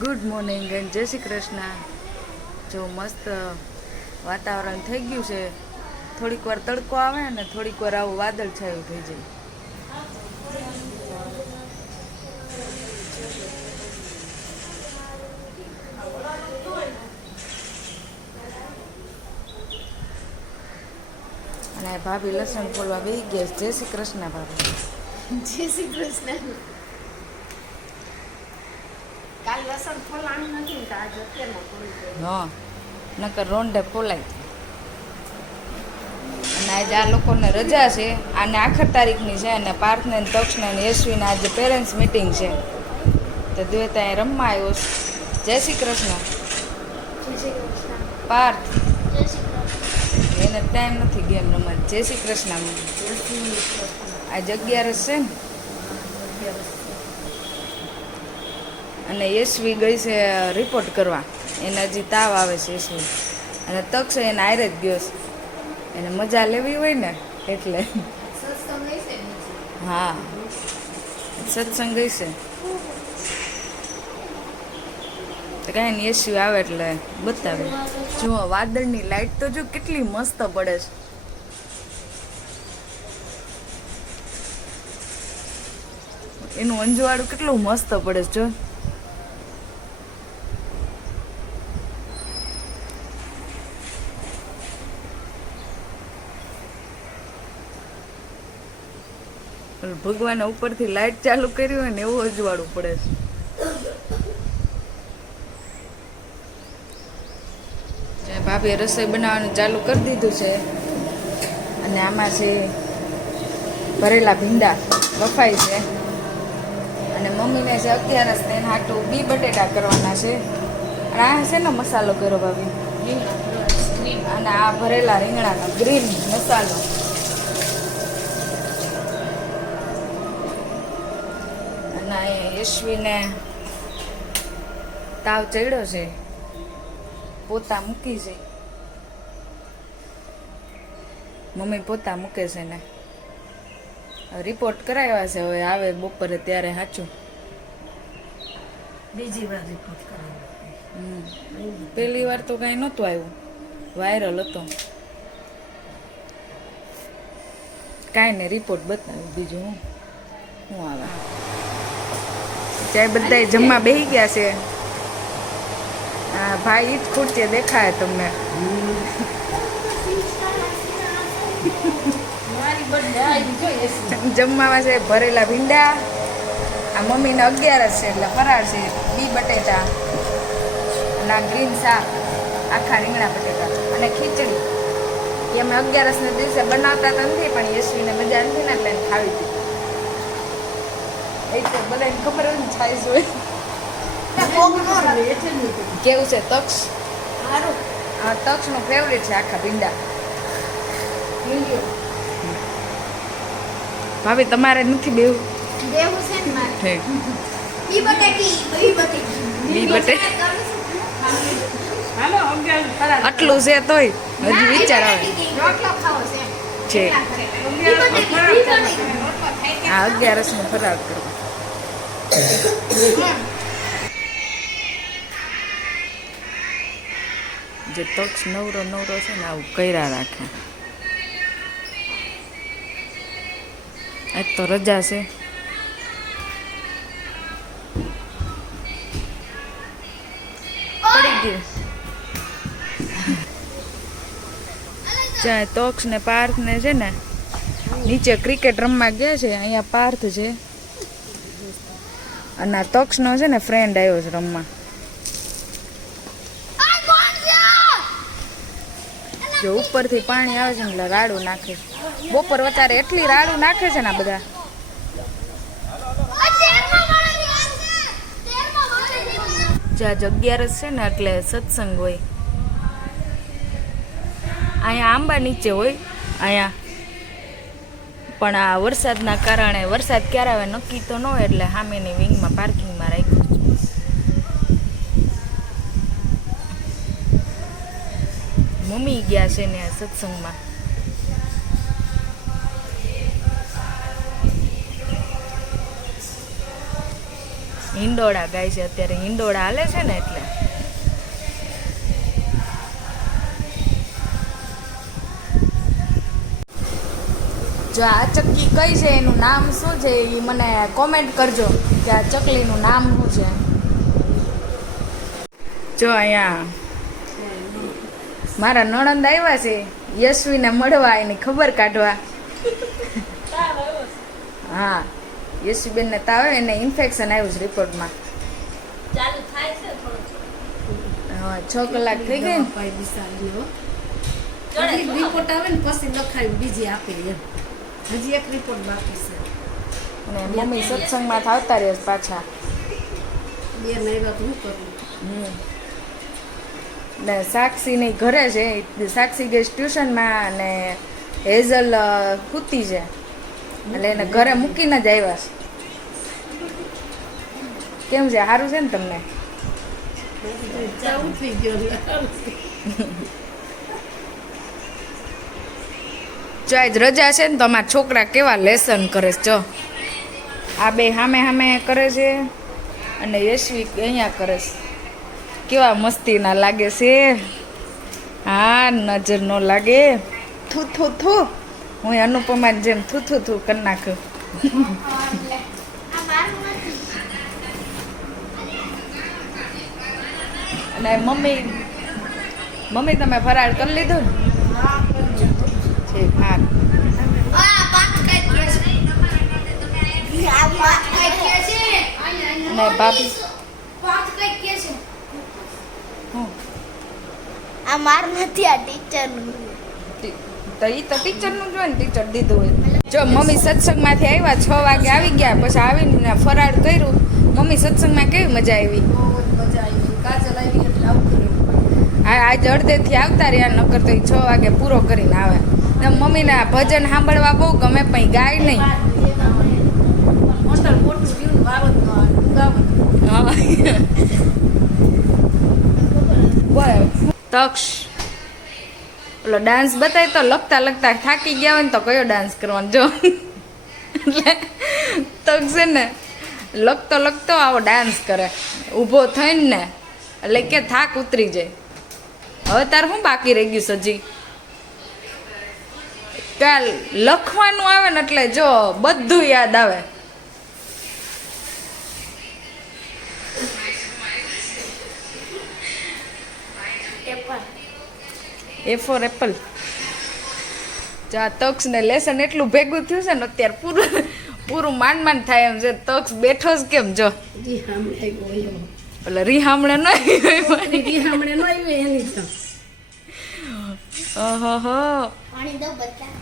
Good morning and જય શ્રી કૃષ્ણ. જો મસ્ત વાતાવરણ થઈ ગયું છે. થોડીક વાર તડકો આવે ને થોડીક વાર આવું વાદળ છાયું થઈ જાય. અને ભાભી લસણ ફોલવા બેસી ગયા. જય શ્રી કૃષ્ણ ભાભી. જય શ્રી કૃષ્ણ. કાલ લસણ ફોલાણું નથી ને આજે અત્યારમાં ફોલી ગયું. હા, નકર રોંઢે ફોલાય. અને આજે આ લોકોને રજા છે. આને આખર તારીખની છે. અને પાર્થને તક્ષને અને યશવીને આજે પેરેન્ટ્સ મિટિંગ છે. તો દ્વેતા અહીં રમવા આવ્યો છે. જય શ્રી કૃષ્ણ. જય શ્રી કૃષ્ણ. પાર્થ જય શ્રી કૃષ્ણ. એને ટાઈમ નથી ગેમ રમવા. જય શ્રી કૃષ્ણ. આજે 11 છે ને. અને યશવી ગઈ છે રિપોર્ટ કરવા. એને હજી તાવ આવે છે યશવી. અને તક્ષ એને આયરે જ ગયો છે. એને મજા લેવી હોય ને એટલે. સત્સંગ હશે ને? હા, સત્સંગ ગઈ છે. તો કાંઈ નહીં, યશવી આવે એટલે બતાવે. જો વાદળની લાઈટ તો જો કેટલી મસ્ત પડે છે. એનું અંજવાળું કેટલું મસ્ત પડે છે. જો ભગવાને ઉપરથી લાઈટ ચાલુ કરી હોય ને એવું અજવાળું પડે છે. ભાભીએ રસોઈ બનાવવાનું ચાલુ કરી દીધું છે. અને આમાં છે ભરેલા ભીંડા બફાય છે. અને મમ્મીને છે 11 ને હાટું બી બટેટા કરવાના છે. અને આ છે ને મસાલો કર્યો ભાભી. અને આ ભરેલા રીંગણાનો ગ્રીન મસાલો. અને યશવીને તાવ ચડ્યો છે. પોતા મૂકી છે. મમ્મી પોતા મૂકે છે ને રિપોર્ટ કરાવ્યા છે. હવે આવે બપોરે ત્યારે સાચું. બીજી વાર રિપોર્ટ કરાવ્યો. પહેલી વાર તો કાંઈ નહોતું આવ્યું, વાયરલ હતો. કાંઈ ને રિપોર્ટ બતાવ્યું. બીજું હું આવે. ત્યાં બધા જમવા બેસી ગયા છે. હા, ભાઈ ઈ જ ખુરચે દેખાય તમને. જમવામાં છે ભરેલા ભીંડા. આ મમ્મીને 11 છે એટલે ફરાળ છે. બી બટેટા અને આ ગ્રીન શાક, આખા રીંગણા બટેટા અને ખીચડી. એ અમે 11 દિવસે બનાવતા તો નથી, પણ યશવીને મજા નથી ને એટલે ખાવી હતી. એ તો બધાને ખબર હોય ને છાઈસ હોય. કેવું છે તક્ષ? હા, તક્ષનું ફેવરેટ છે આખા ભીંડા. ભાભી તમારે નથી બેવું? બેવું છે ને મારે. ઠીક. બી બટેટા. આટલું છે તોય હજી વિચાર આવે રોટલો ખાવો છે. છે. આ 11 નું ફરાળ કરવા. જે તક્ષ નવરો છે ને આવું કર્યા રાખે. આજ તો રજા છે. પડી ગયું. જ્યાં તક્ષ ને પાર્થ ને છે ને નીચે ક્રિકેટ રમવા ગયા છે. અહીંયા પાર્થ છે અને આ તક્ષ નો છે ને ફ્રેન્ડ આવ્યો છે રમવા. જો ઉપરથી પાણી આવે છે ને એટલે રાડું નાખે. બપોર વચારે એટલી રાડું નાખે છે ને આ બધા. જ્યાં 11 છે ને એટલે સત્સંગ હોય. અહીંયા આંબા નીચે હોય અહીંયા. પણ આ વરસાદના કારણે વરસાદ ક્યારે આવે નક્કી તો ન હોય એટલે સામેની વિંગમાં પાર્કિંગમાં રાખ્યું. મમ્મી ગયા છે ને સત્સંગમાં. હિંડોળા ગાય છે અત્યારે, હિંડોળા હાલે છે ને એટલે. જો આ ચક્કી કઈ છે, એનું નામ શું છે એ મને કોમેન્ટ કરજો કે આ ચકલીનું નામ શું છે. જો અહીંયા મારા નણંદ આવ્યા છે યશવીને મળવા, એની ખબર કાઢવા. હા, યશવીબેનને તાવ આવે, એને ઇન્ફેક્શન આવ્યું છે રિપોર્ટમાં. ચાલુ થાય છે થોડું. હા, 6 કલાક થઈ ગઈ ને. રિપોર્ટ આવે ને પછી લખાયું બીજી આપે એમ. હજી એક રિપોર્ટ બાકી છે. અને મમ્મી સત્સંગમાં આવતા રહે પાછા. બે મહિના તો હું કરું. ને સાક્ષી ની ઘરે છે, સાક્ષી ગઈ ટ્યુશનમાં અને હેઝલ કૂતી છે એટલે એને ઘરે મૂકીને જ આવ્યા છે. કેમ છે, સારું છે ને તમને? ચાલુ થઈ ગયો. જો આજ રજા છે ને તો અમારા છોકરા કેવા લેસન કરે છે. જો આ બે સામે સામે કરે છે અને યશવી અહીંયા કરે છે. કેવા મસ્તી ના લાગે છે. હા, નજર નો લાગે. થુ થુ થુ, હું અનુપમાની જેમ થુ થુ થુ કરી નાખું. અને મમ્મી તમે ફરાળ કરી લીધું ને? ઠીક, હા. અને ભાભી આ માર નથી, આ ટીચરનું. તો ઈ તો ટીચરનું જ હોય ને, ટીચર દીધું હોય. જો મમ્મી સત્સંગમાંથી આવ્યા 6 વાગે આવી ગયા, પછી આવીને ફરાળ કર્યું. મમ્મી સત્સંગમાં કેવી મજા આવી? મજા આવી. કાજલ આવી એટલે આવતું રહ્યું. હા, આજે અડધેથી આવતા રહ્યા, નકર તો 6 વાગે પૂરો કરીને આવે. ને મમ્મીને ભજન સાંભળવા બહુ ગમે, પણ ગાય નહીં. મોટર મોટું રહ્યું વારો જ ન આવે. ગાવ તક્ષ ઓલો ડાન્સ બતાય તો લખતા લખતા થાકી ગયા હોય ને તો કયો ડાન્સ કરવાનો? જો એટલે તક્ષ છે ને લખતો લખતો આવો ડાન્સ કરે, ઊભો થઈને ને, એટલે કે થાક ઉતરી જાય. હવે તારે શું બાકી રહી ગયું સજી? કાલ લખવાનું આવે ને એટલે જો બધું યાદ આવે. A for apple. જો આ તક્ષ ને લેસન એટલું ભેગું થયું છે ને અત્યારે પૂરું માંડ થાય એમ છે. તક્ષ બેઠો જ કેમ? જો એટલે રીહામણે ન ઓહો, પાણી દો બધા.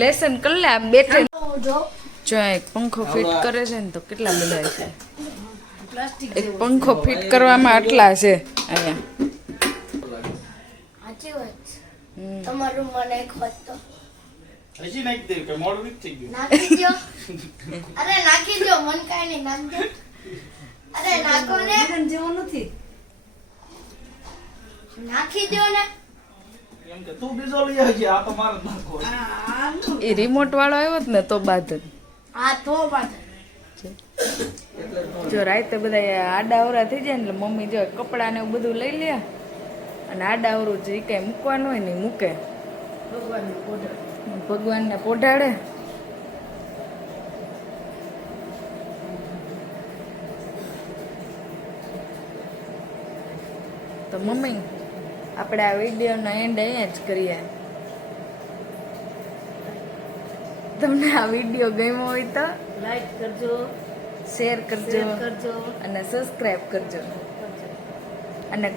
લેસન કરી લે આમ બેઠે. જો જો એક પંખો ફિટ કરે છે ને તો કેટલા બધા છે. પ્લાસ્ટિક એક પંખો ફિટ કરવામાં આટલા છે અહીંયા. સાચી વાત છે. તમારું મને એક હોત તો હજી નાખી દે કે મોડું નથી થઈ ગયું. નાખી દો. અરે નાખી દો, મન કાંઈ નહીં, નાખજો. અરે નાખો ને, જીવન જેવો નથી. નાખી દો ને. એમ કે તું બીજો લઈ આવજે, આ તો મારે જ નાખવો છે. એ રિમોટ વાળો આવ્યો જ ને તો બાદ જ. હા તો વાત. જો રાતે બધા આડા અવરા થઈ જાય ને એટલે મમ્મી જો કપડાં ને એવું બધું લઈ લે અને આડા અવરું જે કઈ મૂકવાનું હોય ને મૂકે. ભગવાનને પોઢાડે. તો મમ્મી આપણે આ વિડીયોનો એન્ડ અહીંયા જ કરીએ. તમને આ વિડીયો ગમ્યો હોય તો લાઈક કરજો, શેર કરજો શેર કરજો. અને સબસ્ક્રાઇબ કરજો અને